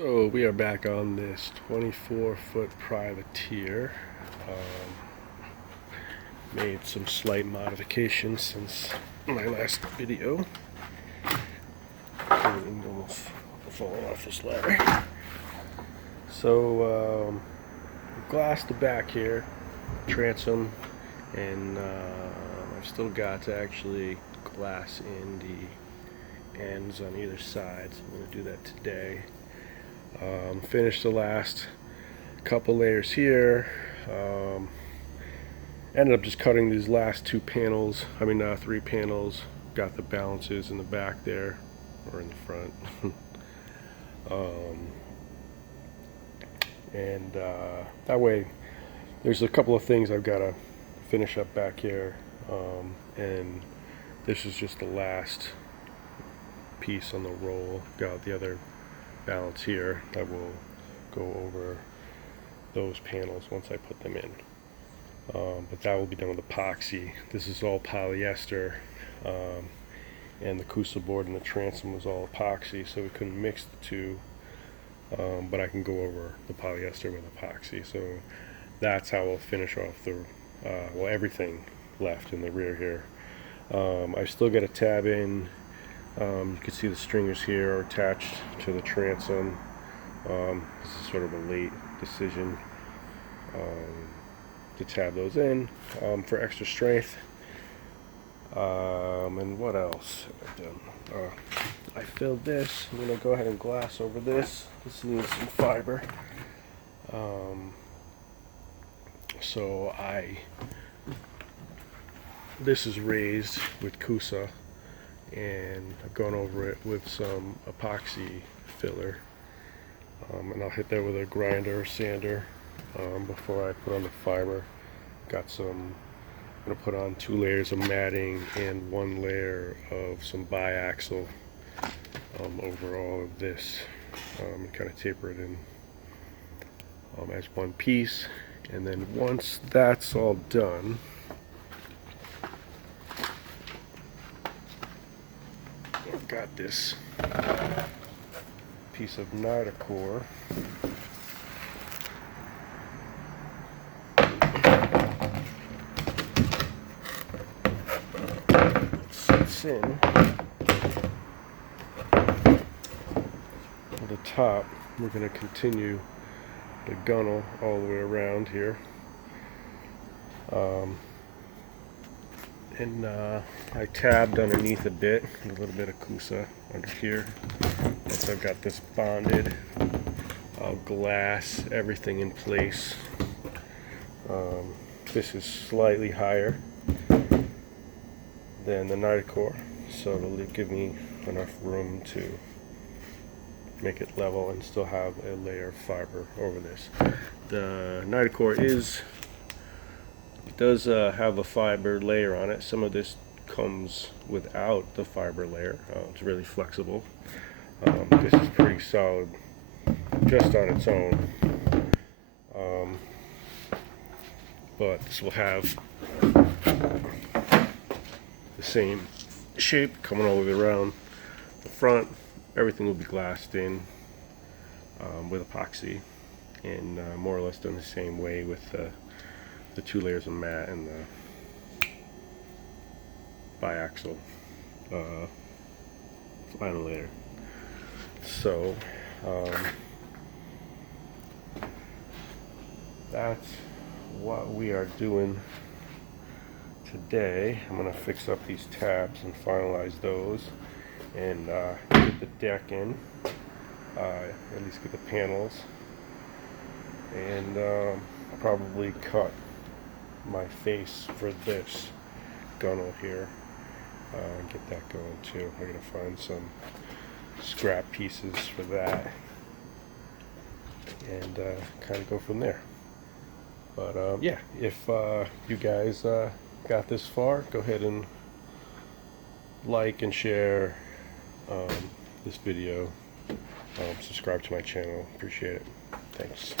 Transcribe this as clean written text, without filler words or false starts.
So we are back on this 24-foot privateer. Made some slight modifications since my last video. I'm almost falling off this ladder. So glassed the back here, transom, and I've still got to actually glass in the ends on either side. So I'm going to do that today. Finished the last couple layers here. Ended up just cutting these last two panels, three panels. Got the balances in the back there, or in the front. And that way, there's a couple of things I've got to finish up back here. And this is just the last piece on the roll. Got the other balance here. I will go over those panels once I put them in. But that will be done with epoxy. This is all polyester, and the Coosa board and the transom was all epoxy, so we couldn't mix the two. But I can go over the polyester with epoxy. So that's how we'll finish off the everything left in the rear here. I've still got a tab in. You can see the stringers here are attached to the transom. This is sort of a late decision to tab those in for extra strength. And what else have I done? I filled this. I'm going to go ahead and glass over this. This needs some fiber. This is raised with Coosa, and I've gone over it with some epoxy filler, and I'll hit that with a grinder or sander before I put on the fiber. I'm going to put on 2 layers of matting and 1 layer of some biaxial over all of this, and kind of taper it in as one piece. And then once that's all done, I've got this piece of Nardacore. It sits in at the top. We're going to continue the gunnel all the way around here. I tabbed underneath a bit, a little bit of Coosa under here. Once I've got this bonded, I'll glass everything in place. This is slightly higher than the Nardacore, so it'll give me enough room to make it level and still have a layer of fiber over this. The Nardacore does have a fiber layer on it. Some of this comes without the fiber layer. It's really flexible. This is pretty solid just on its own. But this will have the same shape coming all the way around the front. Everything will be glassed in with epoxy, and more or less done the same way with the 2 layers of mat and the biaxial final layer. So that's what we are doing today. I'm going to fix up these tabs and finalize those, and get the deck in, at least get the panels, and probably cut my face for this gunnel here, get that going too. I'm going to find some scrap pieces for that, and kind of go from there. But yeah, if you guys got this far, go ahead and like and share this video. Subscribe to my channel. Appreciate it. Thanks.